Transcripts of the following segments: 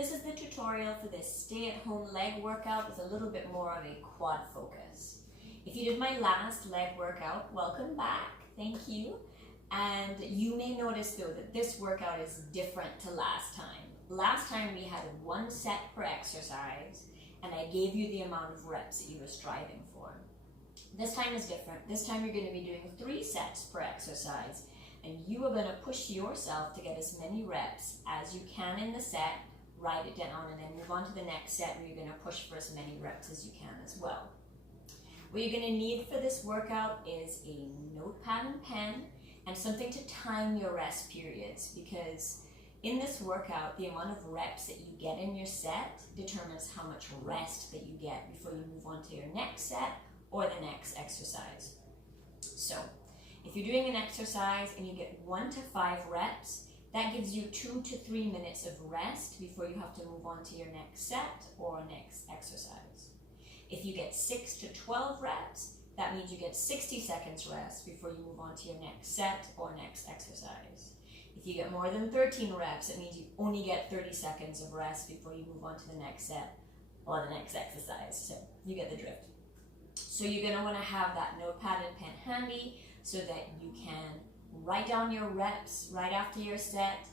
This is the tutorial for this stay-at-home leg workout with a little bit more of a quad focus. If you did my last leg workout, welcome back, thank you. And you may notice though that this workout is different to last time. Last time we had 1 set per exercise and I gave you the amount of reps that you were striving for. This time is different. This time you're going to be doing 3 sets per exercise and you are going to push yourself to get as many reps as you can in the set, write it down, and then move on to the next set where you're going to push for as many reps as you can as well. What you're going to need for this workout is a notepad and pen and something to time your rest periods, because in this workout, the amount of reps that you get in your set determines how much rest that you get before you move on to your next set or the next exercise. So, if you're doing an exercise and you get 1 to 5 reps, that gives you 2 to 3 minutes of rest before you have to move on to your next set or next exercise. If you get 6 to 12 reps, that means you get 60 seconds rest before you move on to your next set or next exercise. If you get more than 13 reps, it means you only get 30 seconds of rest before you move on to the next set or the next exercise. So you get the drift. So you're going to want to have that notepad and pen handy so that you can write down your reps right after your set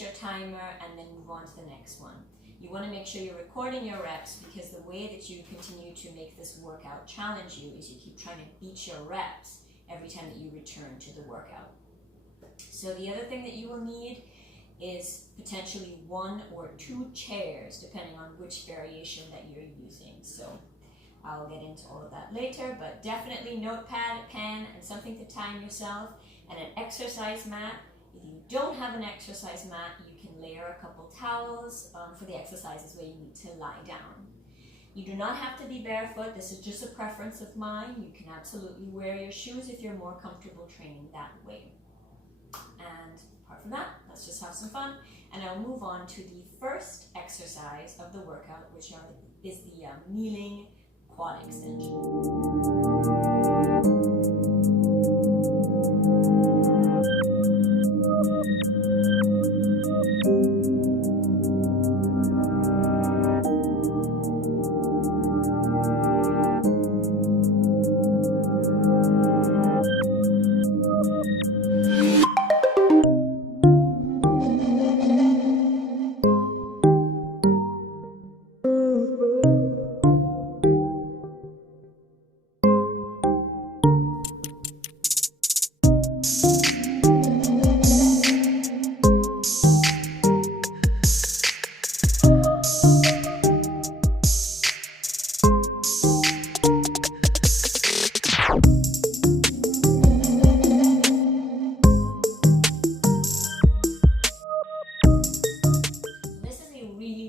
your timer, and then move on to the next one. You want to make sure you're recording your reps, because the way that you continue to make this workout challenge you is you keep trying to beat your reps every time that you return to the workout. So the other thing that you will need is potentially 1 or 2 chairs, depending on which variation that you're using. So I'll get into all of that later, but definitely notepad, pen, and something to time yourself, and an exercise mat. If you don't have an exercise mat, you can layer a couple towels for the exercises where you need to lie down. You do not have to be barefoot. This is just a preference of mine. You can absolutely wear your shoes if you're more comfortable training that way. And apart from that, let's just have some fun. And I'll move on to the first exercise of the workout, which is the kneeling quad extension.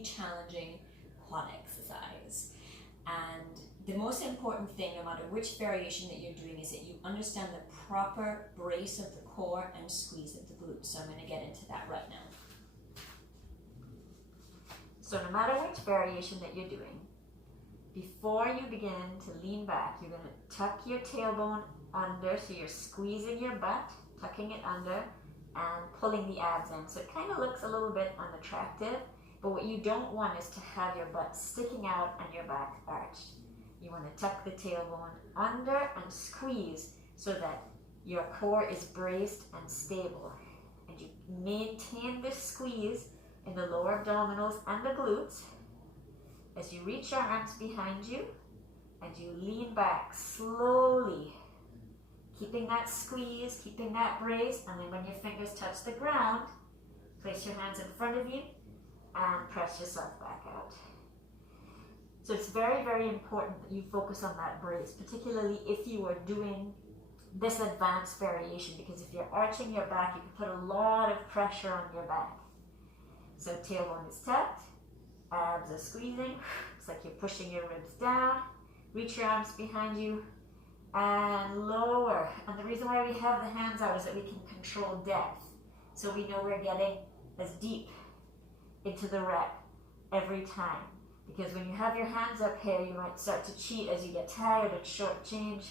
Challenging quad exercise, and the most important thing, no matter which variation that you're doing, is that you understand the proper brace of the core and squeeze of the glutes. So I'm going to get into that right now. So no matter which variation that you're doing, before you begin to lean back, you're going to tuck your tailbone under, so you're squeezing your butt, tucking it under, and pulling the abs in. So it kind of looks a little bit unattractive. But what you don't want is to have your butt sticking out and your back arched. You want to tuck the tailbone under and squeeze so that your core is braced and stable. And you maintain this squeeze in the lower abdominals and the glutes as you reach your arms behind you and you lean back slowly, keeping that squeeze, keeping that brace, and then when your fingers touch the ground, place your hands in front of you and press yourself back out. So it's very, very important that you focus on that brace, particularly if you are doing this advanced variation, because if you're arching your back, you can put a lot of pressure on your back. So tailbone is tucked, abs are squeezing, it's like you're pushing your ribs down, reach your arms behind you, and lower. And the reason why we have the hands out is that we can control depth. So we know we're getting as deep into the rep every time, because when you have your hands up here, you might start to cheat as you get tired and shortchange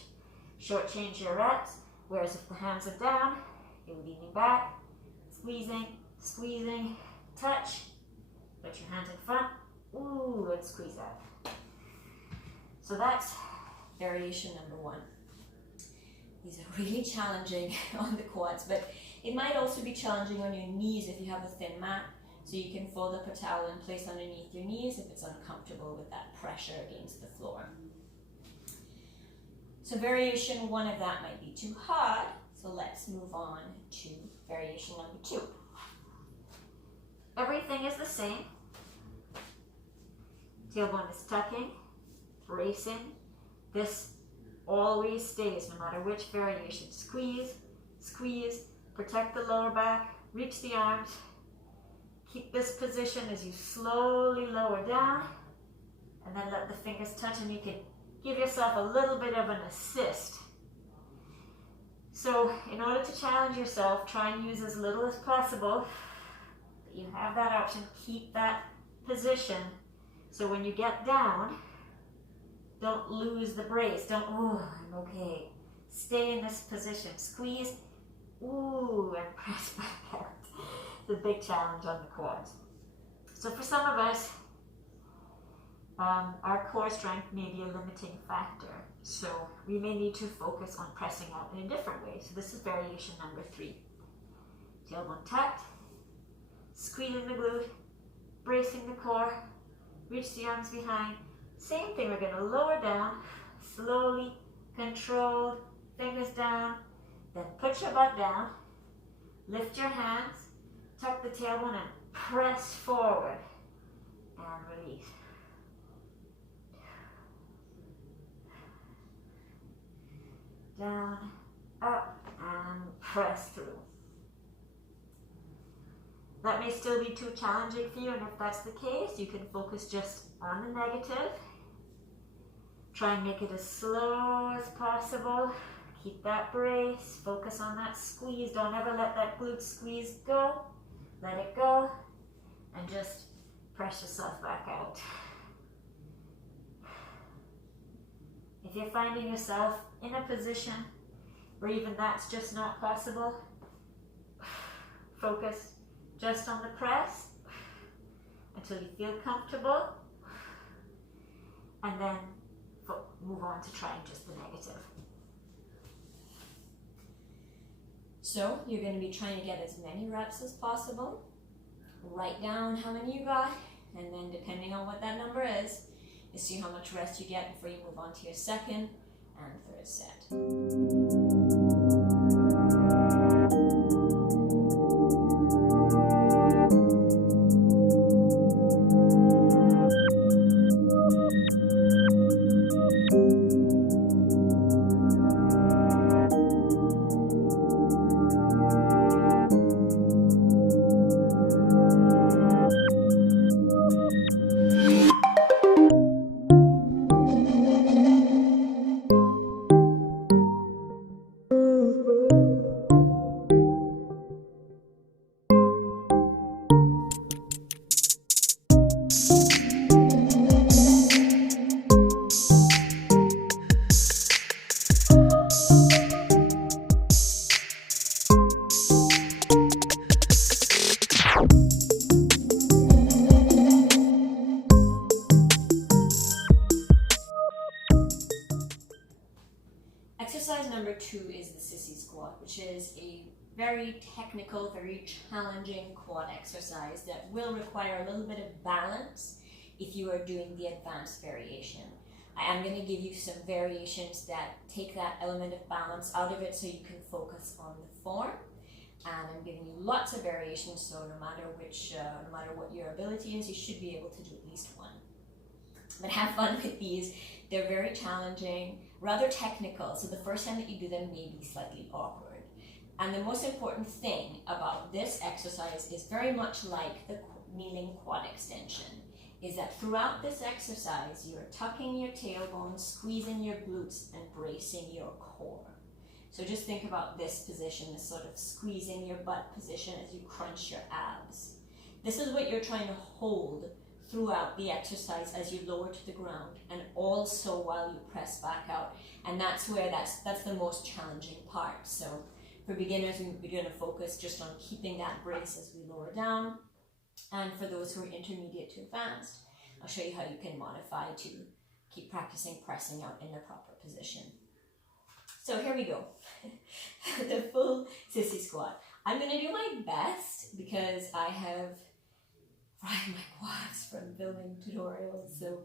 your reps, whereas if the hands are down, you're leaning back, squeezing, touch, Put your hands in front. Ooh, and squeeze out. So that's variation number 1. These are really challenging on the quads, but it might also be challenging on your knees if you have a thin mat. So you can fold up a towel and place underneath your knees if it's uncomfortable with that pressure against the floor. So variation 1 of that might be too hard. So let's move on to variation number 2. Everything is the same. Tailbone is tucking, bracing. This always stays no matter which variation. Squeeze, squeeze, protect the lower back, reach the arms. Keep this position as you slowly lower down, and then let the fingers touch, and you can give yourself a little bit of an assist. So in order to challenge yourself, try and use as little as possible. But you have that option. Keep that position so when you get down, don't lose the brace. Don't, oh, I'm okay. Stay in this position. Squeeze, ooh, and press back out. It's a big challenge on the quads. So for some of us, our core strength may be a limiting factor. So we may need to focus on pressing out in a different way. So this is variation number 3. Tailbone tucked, squeezing the glute, bracing the core, reach the arms behind. Same thing, we're going to lower down, slowly, controlled, fingers down, then put your butt down, lift your hands, tuck the tailbone and press forward and release. Down, up, and press through. That may still be too challenging for you, and if that's the case, you can focus just on the negative. Try and make it as slow as possible. Keep that brace, focus on that squeeze. Don't ever let that glute squeeze go. Let it go, and just press yourself back out. If you're finding yourself in a position where even that's just not possible, focus just on the press until you feel comfortable, and then move on to trying just the negative. So you're going to be trying to get as many reps as possible. Write down how many you got, and then depending on what that number is, you see how much rest you get before you move on to your second and third set. Exercise number 2 is the Sissy Squat, which is a very technical, very challenging quad exercise that will require a little bit of balance if you are doing the advanced variation. I am going to give you some variations that take that element of balance out of it so you can focus on the form. And I'm giving you lots of variations, so no matter what your ability is, you should be able to do at least one. But have fun with these. They're very challenging, rather technical, so the first time that you do them may be slightly awkward. And the most important thing about this exercise is very much like the kneeling quad extension, is that throughout this exercise, you're tucking your tailbone, squeezing your glutes, and bracing your core. So just think about this position, this sort of squeezing your butt position as you crunch your abs. This is what you're trying to hold throughout the exercise as you lower to the ground, and also while you press back out. And that's where that's the most challenging part. So for beginners, we're going to focus just on keeping that brace as we lower down, And for those who are intermediate to advanced, I'll show you how you can modify to keep practicing pressing out in the proper position. So here we go. The full sissy squat. I'm going to do my best because I have fried my quads from filming tutorials. So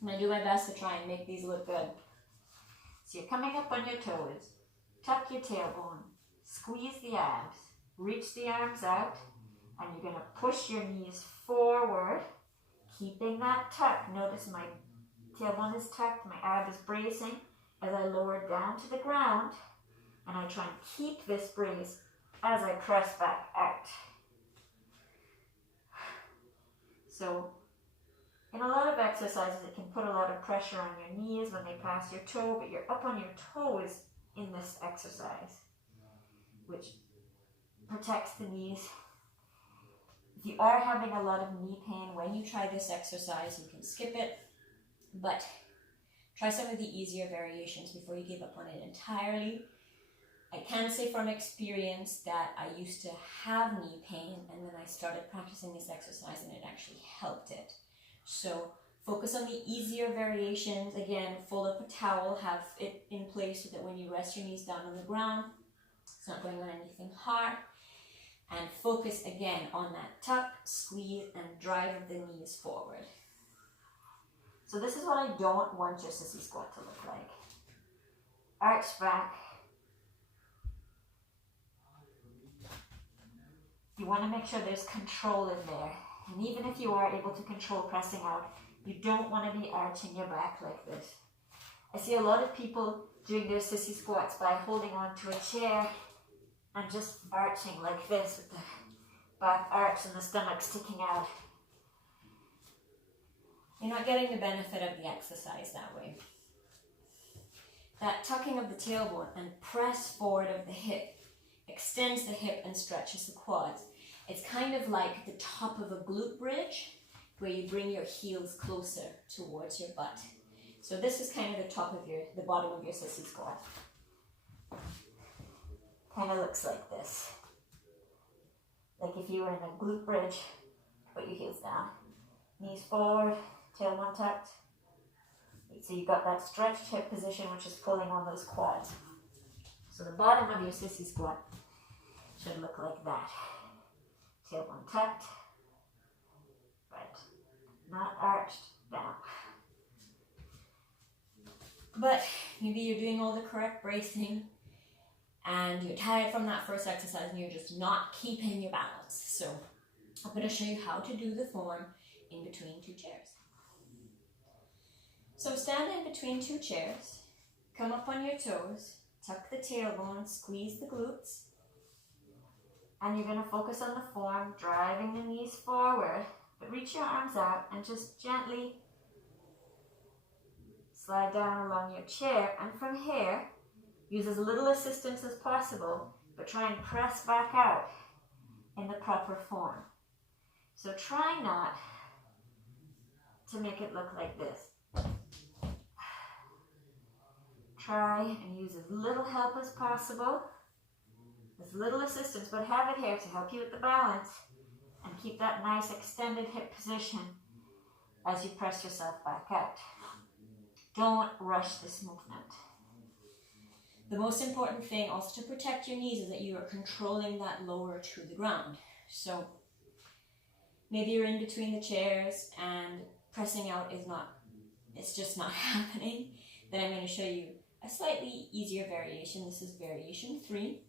I'm going to do my best to try and make these look good. So you're coming up on your toes. Tuck your tailbone. Squeeze the abs. Reach the arms out. And you're going to push your knees forward, keeping that tuck. Notice my tailbone is tucked, my ab is bracing as I lower down to the ground, and I try and keep this brace as I press back out. So in a lot of exercises, it can put a lot of pressure on your knees when they pass your toe, but you're up on your toes in this exercise, which protects the knees. If you are having a lot of knee pain when you try this exercise, you can skip it, but try some of the easier variations before you give up on it entirely. I can say from experience that I used to have knee pain, and then I started practicing this exercise and it actually helped it. So focus on the easier variations. Again, fold up a towel, have it in place so that when you rest your knees down on the ground, it's not going on anything hard. And focus again on that tuck, squeeze, and drive the knees forward. So this is what I don't want your sissy squat to look like. Arch back. You want to make sure there's control in there. And even if you are able to control pressing out, you don't want to be arching your back like this. I see a lot of people doing their sissy squats by holding on to a chair and just arching like this with the back arch and the stomach sticking out. You're not getting the benefit of the exercise that way. That tucking of the tailbone and press forward of the hip extends the hip and stretches the quads. It's kind of like the top of a glute bridge where you bring your heels closer towards your butt. So this is kind of the bottom of your sissy squat. Kind of looks like this. Like if you were in a glute bridge, put your heels down. Knees forward, tailbone tucked. So you've got that stretched hip position which is pulling on those quads. So the bottom of your sissy squat should look like that. Tailbone tucked, but not arched down. But maybe you're doing all the correct bracing and you're tired from that first exercise and you're just not keeping your balance. So I'm going to show you how to do the form in between two chairs. So stand in between two chairs, come up on your toes, tuck the tailbone, squeeze the glutes, and you're going to focus on the form, driving the knees forward, but reach your arms out and just gently slide down along your chair, and from here, use as little assistance as possible, but try and press back out in the proper form. So try not to make it look like this. Try and use as little help as possible, as little assistance, but have it here to help you with the balance and keep that nice extended hip position as you press yourself back out. Don't rush this movement. The most important thing also to protect your knees is that you are controlling that lower to the ground. So maybe you're in between the chairs and pressing out it's just not happening. Then I'm going to show you a slightly easier variation. This is variation 3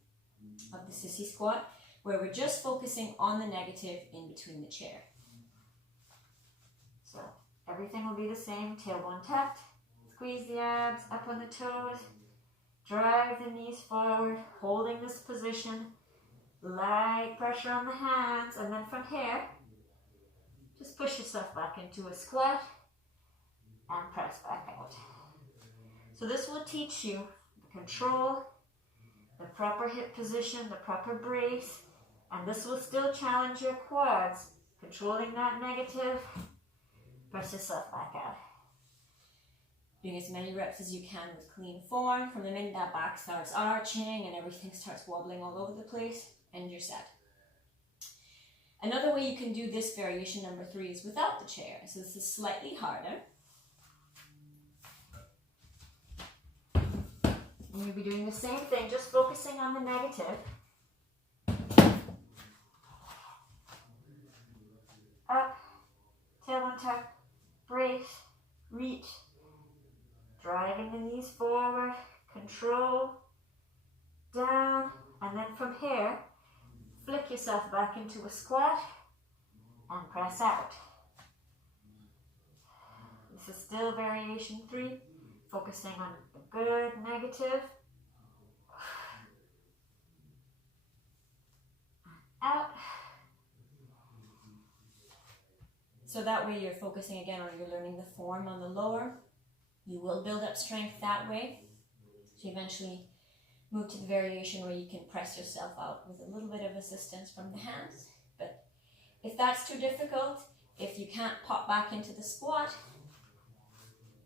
of the sissy squat, where we're just focusing on the negative in between the chair. So everything will be the same. Tailbone tucked, squeeze the abs up on the toes, drive the knees forward, holding this position, light pressure on the hands, and then from here, just push yourself back into a squat and press back out. So this will teach you the control, the proper hip position, the proper brace, and this will still challenge your quads, controlling that negative. Press yourself back out. Doing as many reps as you can with clean form. From the minute that back starts arching and everything starts wobbling all over the place, and you're set. Another way you can do this variation number 3 is without the chair. So this is slightly harder. And you'll be doing the same thing, just focusing on the negative. Up, tailbone tuck, brace, reach, driving the knees forward, control, down, and then from here, flick yourself back into a squat and press out. This is still variation 3, focusing on a good negative. Out. So that way you're focusing again, or you're learning the form on the lower. You will build up strength that way. So eventually move to the variation where you can press yourself out with a little bit of assistance from the hands. But if that's too difficult, if you can't pop back into the squat,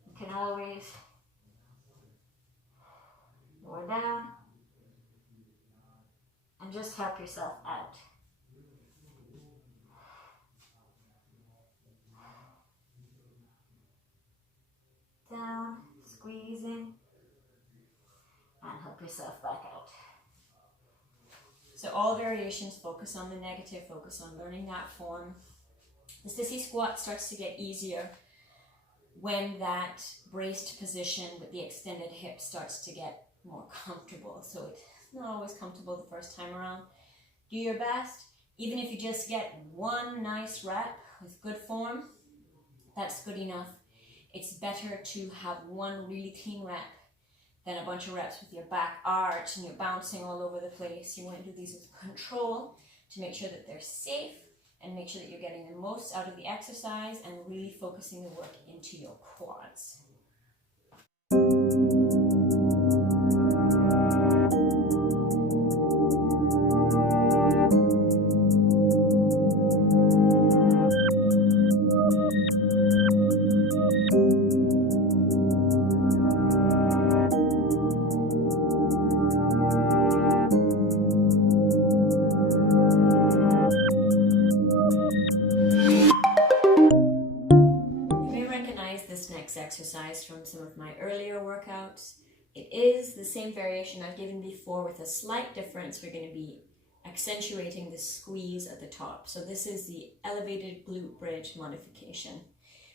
you can always lower down and just help yourself out. Down, squeezing, and help yourself back out. So all variations focus on the negative, focus on learning that form. The sissy squat starts to get easier when that braced position with the extended hip starts to get more comfortable. So it's not always comfortable the first time around. Do your best. Even if you just get one nice rep with good form, that's good enough. It's better to have one really clean rep than a bunch of reps with your back arch and you're bouncing all over the place. You want to do these with control to make sure that they're safe and make sure that you're getting the most out of the exercise and really focusing the work into your quads. Exercise from some of my earlier workouts. It is the same variation I've given before with a slight difference. We're going to be accentuating the squeeze at the top. So this is the elevated glute bridge modification.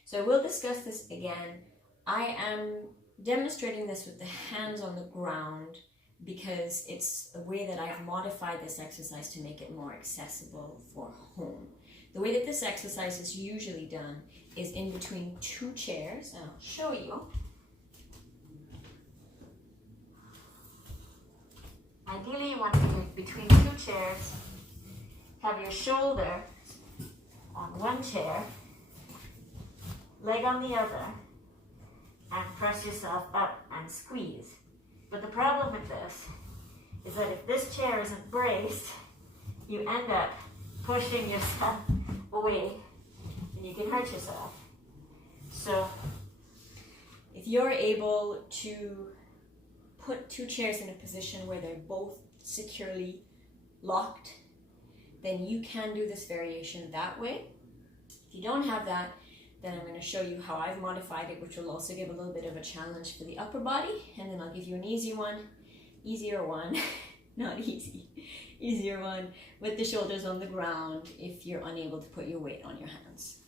So we'll discuss this again. I am demonstrating this with the hands on the ground because it's a way that I've modified this exercise to make it more accessible for home. The way that this exercise is usually done is in between 2 chairs, and I'll show you. Ideally, you want to be between 2 chairs, have your shoulder on one chair, leg on the other, and press yourself up and squeeze. But the problem with this is that if this chair isn't braced, you end up pushing yourself away and you can hurt yourself. So if you're able to put 2 chairs in a position where they're both securely locked, then you can do this variation that way. If you don't have that, then I'm going to show you how I've modified it, which will also give a little bit of a challenge for the upper body, and then I'll give you an easier one, not easy, easier one with the shoulders on the ground if you're unable to put your weight on your hands.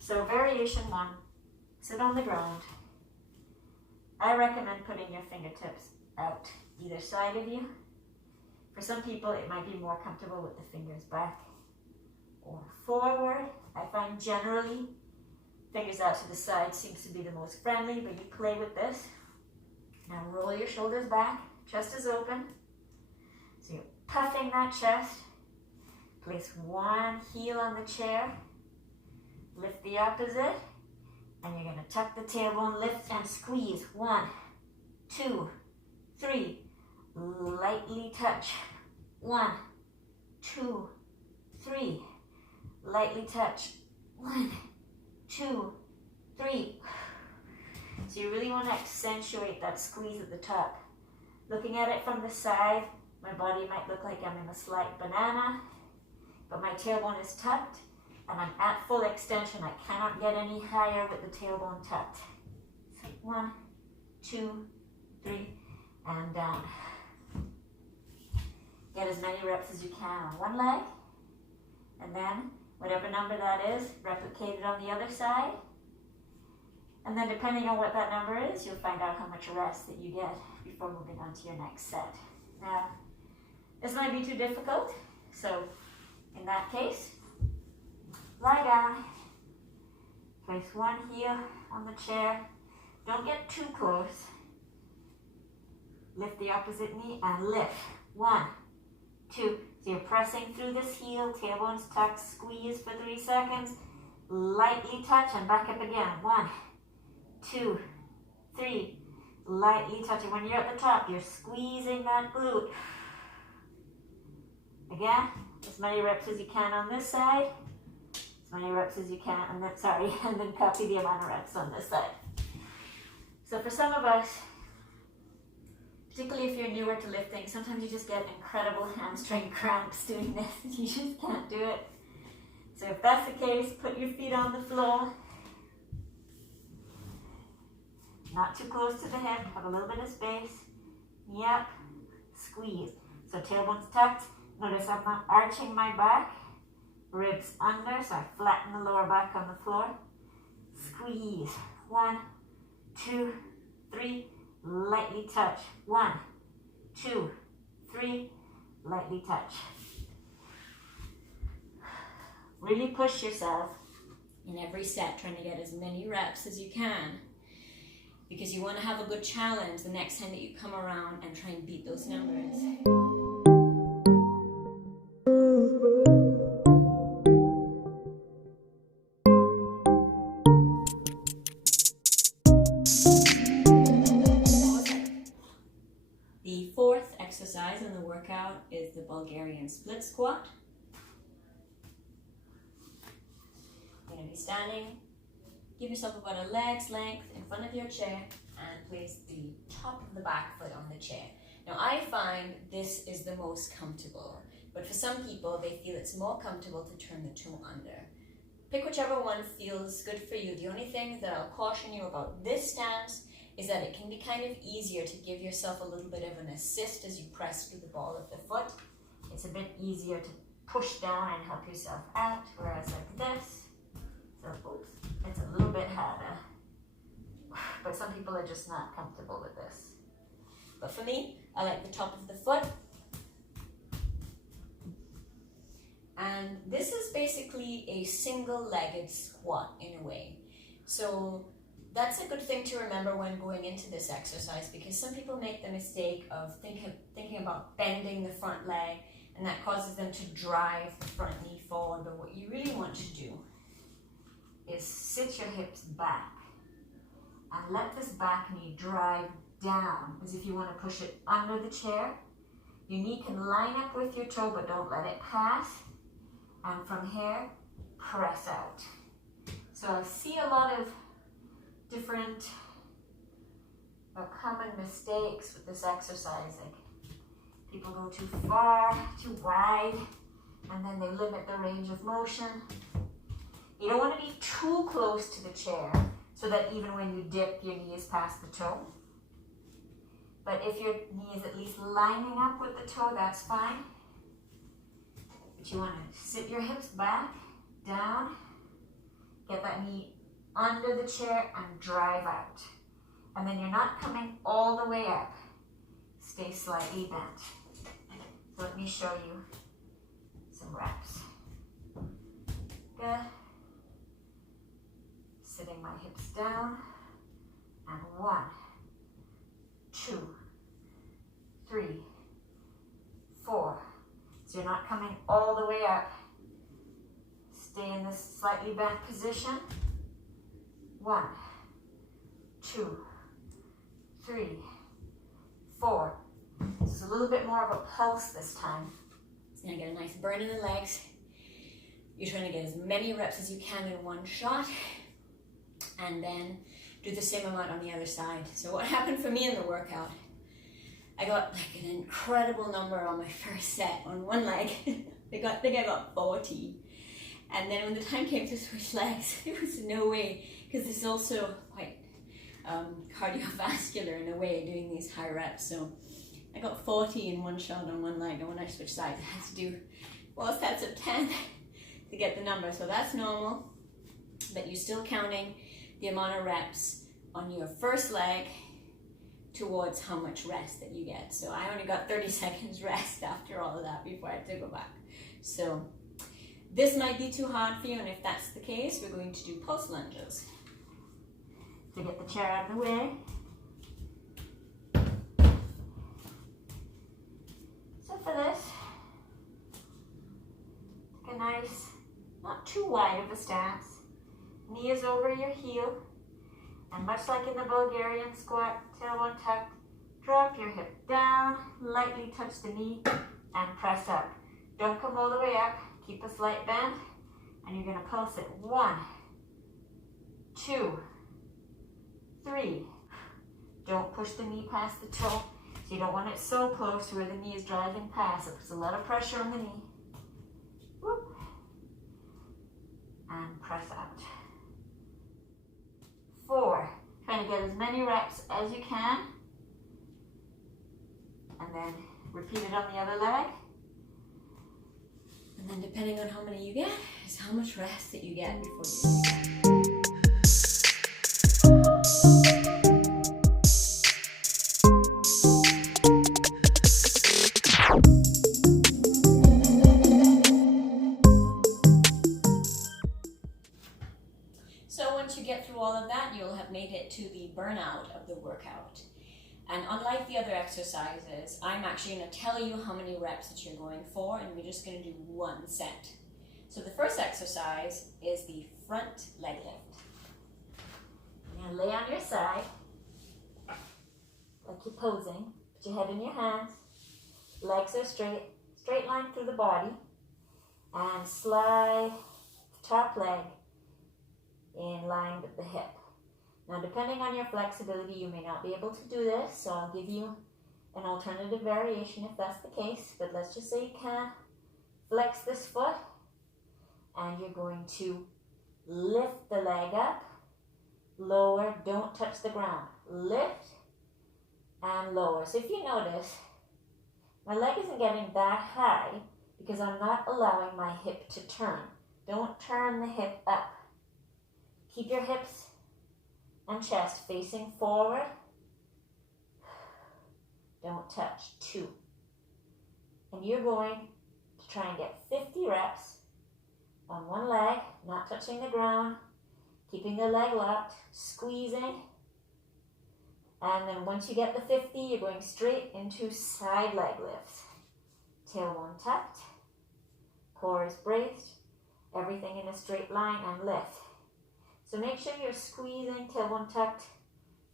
So variation 1, sit on the ground. I recommend putting your fingertips out either side of you. For some people it might be more comfortable with the fingers back or forward. I find generally fingers out to the side seems to be the most friendly, but you play with this. Now roll your shoulders back, chest is open. So you're puffing that chest. Place one heel on the chair. Lift the opposite. And you're going to tuck the tailbone, lift and squeeze. 1, 2, 3. Lightly touch. 1, 2, 3. Lightly touch. 1, 2, 3. So you really want to accentuate that squeeze at the top. Looking at it from the side, my body might look like I'm in a slight banana. but my tailbone is tucked and I'm at full extension. I cannot get any higher with the tailbone tucked. So 1, 2, 3, and down. Get as many reps as you can on one leg, and then whatever number that is, replicate it on the other side. And then depending on what that number is, you'll find out how much rest that you get before moving on to your next set. Now, this might be too difficult, so in that case, lie down, place one heel on the chair, don't get too close, lift the opposite knee and lift, 1, 2, so you're pressing through this heel, tailbone's tucked, squeeze for 3 seconds, lightly touch and back up again, 1, 2, 3, lightly touch it. When you're at the top, you're squeezing that glute. Again, as many reps as you can on this side, as many reps as you can, and then copy the amount of reps on this side. So for some of us, particularly if you're newer to lifting, sometimes you just get incredible hamstring cramps doing this. You just can't do it. So if that's the case, put your feet on the floor. Not too close to the hip, have a little bit of space. Yep, squeeze. So tailbone's tucked. Notice I'm not arching my back. Ribs under, so I flatten the lower back on the floor. Squeeze. 1, 2, 3, lightly touch. 1, 2, 3, lightly touch. Really push yourself In every set, trying to get as many reps as you can, because you want to have a good challenge the next time that you come around and try and beat those numbers. The fourth exercise in the workout is the Bulgarian split squat. You're going to be standing. Give yourself about a leg's length in front of your chair and place the top of the back foot on the chair. Now I find this is the most comfortable, but for some people they feel it's more comfortable to turn the toe under. Pick whichever one feels good for you. The only thing that I'll caution you about this stance is that it can be kind of easier to give yourself a little bit of an assist as you press through the ball of the foot. It's a bit easier to push down and help yourself out, whereas like this, it's a little bit harder, but some people are just not comfortable with this. But for me, I like the top of the foot. And this is basically a single-legged squat in a way. So that's a good thing to remember when going into this exercise, because some people make the mistake of thinking about bending the front leg, and that causes them to drive the front knee forward. But what you really want to do is sit your hips back and let this back knee drive down as if you want to push it under the chair. Your knee can line up with your toe, but don't let it pass. And from here, press out. So I see a lot of different common mistakes with this exercise. Like people go too far, too wide, and then they limit the range of motion. You don't want to be too close to the chair so that even when you dip, your knee is past the toe. But if your knee is at least lining up with the toe, that's fine. But you want to sit your hips back, down, get that knee under the chair and drive out. And then you're not coming all the way up. Stay slightly bent. So let me show you some reps. Good. Sitting my hips down, and 1, 2, 3, 4. So you're not coming all the way up. Stay in this slightly bent position. 1, 2, 3, 4. This is a little bit more of a pulse this time. It's gonna get a nice burn in the legs. You're trying to get as many reps as you can in one shot, and then do the same amount on the other side. So what happened for me in the workout, I got like an incredible number on my first set on one leg. I think I got 40. And then when the time came to switch legs, there was no way, because it's also quite cardiovascular in a way, doing these high reps. So I got 40 in one shot on one leg, and when I switched sides, I had to do 4 sets of 10 to get the number. So that's normal, but you're still counting the amount of reps on your first leg towards how much rest that you get. So I only got 30 seconds rest after all of that before I had to go back. So this might be too hard for you, and if that's the case, we're going to do pulse lunges. To get the chair out of the way. So for this, take a nice, not too wide of a stance. Knee is over your heel. And much like in the Bulgarian squat, tailbone tucked, drop your hip down, lightly touch the knee, and press up. Don't come all the way up, keep a slight bend, and you're going to pulse it. 1, 2, 3. Don't push the knee past the toe, so you don't want it so close to where the knee is driving past. It puts a lot of pressure on the knee. Whoop. And press out. 4. Trying to get as many reps as you can. And then repeat it on the other leg. And then depending on how many you get, is how much rest that you get before you do. So once you get through all of that, you'll have made it to the burnout of the workout. And unlike the other exercises, I'm actually going to tell you how many reps that you're going for, and we're just going to do one set. So the first exercise is the front leg lift. Now lay on your side, like you're posing. Put your head in your hands, legs are straight line through the body, and slide the top leg in line with the hip. Now, depending on your flexibility, you may not be able to do this, so I'll give you an alternative variation if that's the case, but let's just say you can. Flex this foot, and you're going to lift the leg up, lower, don't touch the ground. Lift and lower. So if you notice, my leg isn't getting that high because I'm not allowing my hip to turn. Don't turn the hip up. Keep your hips and chest facing forward. Don't touch. 2. And you're going to try and get 50 reps on one leg, not touching the ground, keeping the leg locked, squeezing. And then once you get the 50, you're going straight into side leg lifts. Tailbone tucked, core is braced, everything in a straight line, and lift. So make sure you're squeezing, tailbone tucked,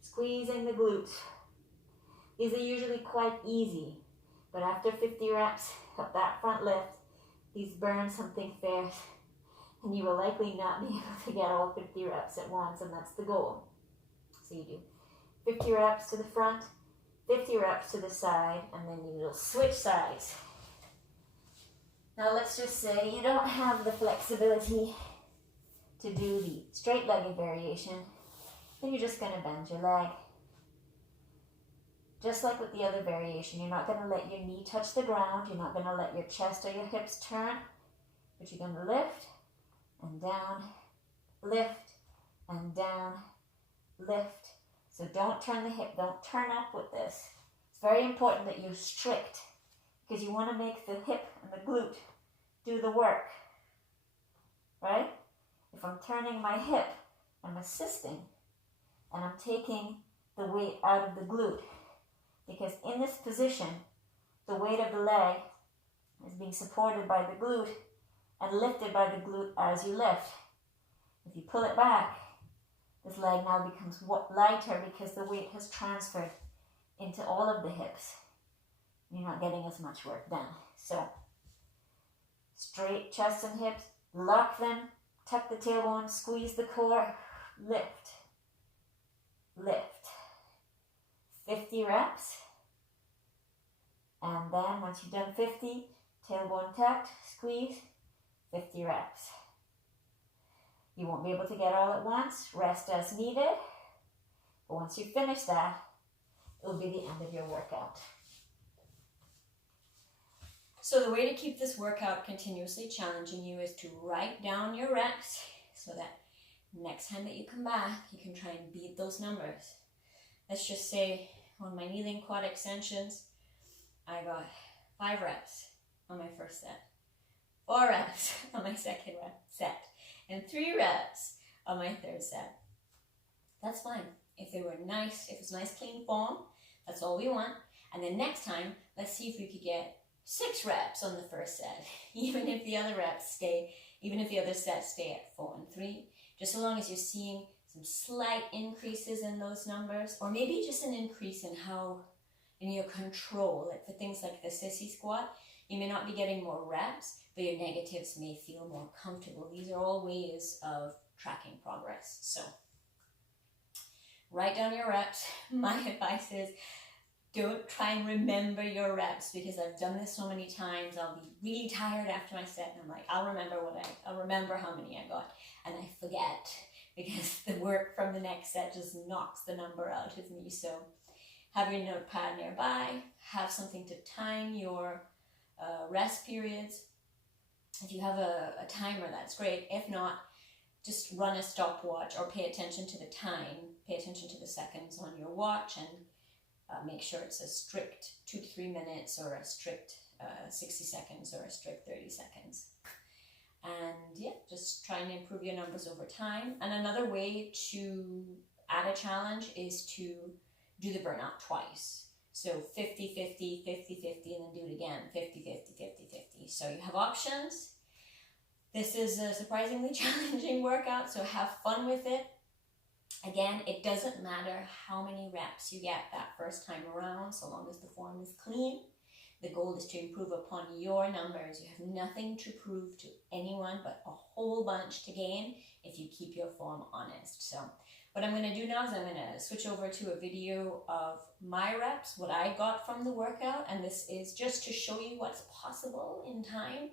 squeezing the glutes. These are usually quite easy, but after 50 reps of that front lift, these burn something fierce, and you will likely not be able to get all 50 reps at once, and that's the goal. So you do 50 reps to the front, 50 reps to the side, and then you will switch sides. Now let's just say you don't have the flexibility to do the straight-legged variation, then you're just going to bend your leg. Just like with the other variation, you're not going to let your knee touch the ground, you're not going to let your chest or your hips turn, but you're going to lift and down, lift and down, lift. So don't turn the hip, don't turn up with this. It's very important that you're strict because you want to make the hip and the glute do the work, right? If I'm turning my hip, I'm assisting, and I'm taking the weight out of the glute, because in this position, the weight of the leg is being supported by the glute and lifted by the glute as you lift. If you pull it back, this leg now becomes lighter because the weight has transferred into all of the hips. You're not getting as much work done. So, straight chest and hips, lock them, tuck the tailbone, squeeze the core, lift, lift. 50 reps. And then once you've done 50, tailbone tucked, squeeze, 50 reps. You won't be able to get all at once, rest as needed. But once you finish that, it will be the end of your workout. So the way to keep this workout continuously challenging you is to write down your reps so that next time that you come back, you can try and beat those numbers. Let's just say on my kneeling quad extensions, I got 5 reps on my first set, 4 reps on my second set, and 3 reps on my third set. That's fine. If it was nice clean form, that's all we want. And then next time, let's see if we could get 6 reps on the first set, even if the other sets stay at 4 and 3, just so long as you're seeing some slight increases in those numbers, or maybe just an increase in your control. Like for things like the Sissy Squat, you may not be getting more reps, but your negatives may feel more comfortable. These are all ways of tracking progress. So write down your reps. My advice is don't try and remember your reps, because I've done this so many times. I'll be really tired after my set and I'm like, I'll remember how many I got, and I forget because the work from the next set just knocks the number out of me. So have your notepad nearby, have something to time your rest periods. If you have a timer, that's great. If not, just run a stopwatch or pay attention to the time, pay attention to the seconds on your watch, and make sure it's a strict 2 to 3 minutes or a strict 60 seconds or a strict 30 seconds. And yeah, just try and improve your numbers over time. And another way to add a challenge is to do the burnout twice. So 50, 50, 50, 50, and then do it again, 50, 50, 50, 50. So you have options. This is a surprisingly challenging workout, so have fun with it. Again, it doesn't matter how many reps you get that first time around, so long as the form is clean. The goal is to improve upon your numbers. You have nothing to prove to anyone, but a whole bunch to gain if you keep your form honest. So what I'm going to do now is I'm going to switch over to a video of my reps, what I got from the workout, and this is just to show you what's possible in time,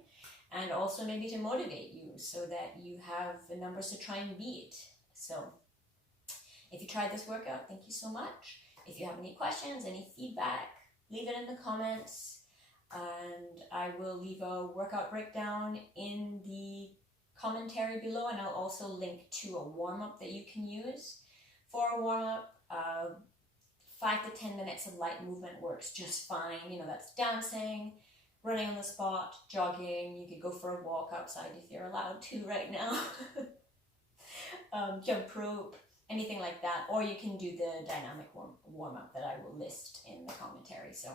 and also maybe to motivate you so that you have the numbers to try and beat. So if you tried this workout, thank you so much. If you have any questions, any feedback, leave it in the comments, and I will leave a workout breakdown in the commentary below, and I'll also link to a warm-up that you can use. For a warm-up, 5 to 10 minutes of light movement works just fine. That's dancing, running on the spot, jogging. You could go for a walk outside if you're allowed to right now. Jump rope, anything like that. Or you can do the dynamic warm-up that I will list in the commentary. So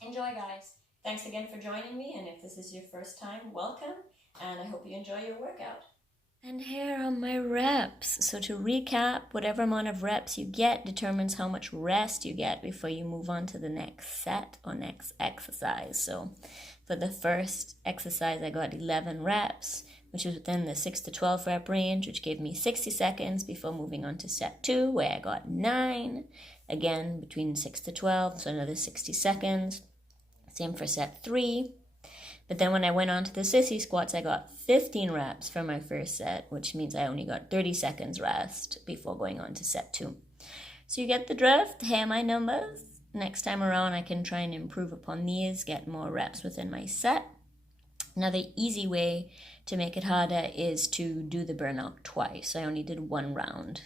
enjoy, guys. Thanks again for joining me, and if this is your first time, welcome, and I hope you enjoy your workout. And here are my reps. So to recap, whatever amount of reps you get determines how much rest you get before you move on to the next set or next exercise. So for the first exercise, I got 11 reps, which was within the 6 to 12 rep range, which gave me 60 seconds before moving on to set 2, where I got 9, again between 6 to 12, so another 60 seconds. Same for set 3. But then when I went on to the Sissy Squats, I got 15 reps for my first set, which means I only got 30 seconds rest before going on to set 2. So you get the drift. Here are my numbers. Next time around, I can try and improve upon these, get more reps within my set. Another easy way to make it harder is to do the burnout twice. So I only did 1 round.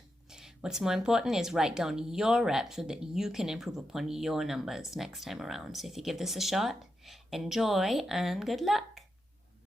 What's more important is write down your reps so that you can improve upon your numbers next time around. So if you give this a shot, enjoy and good luck.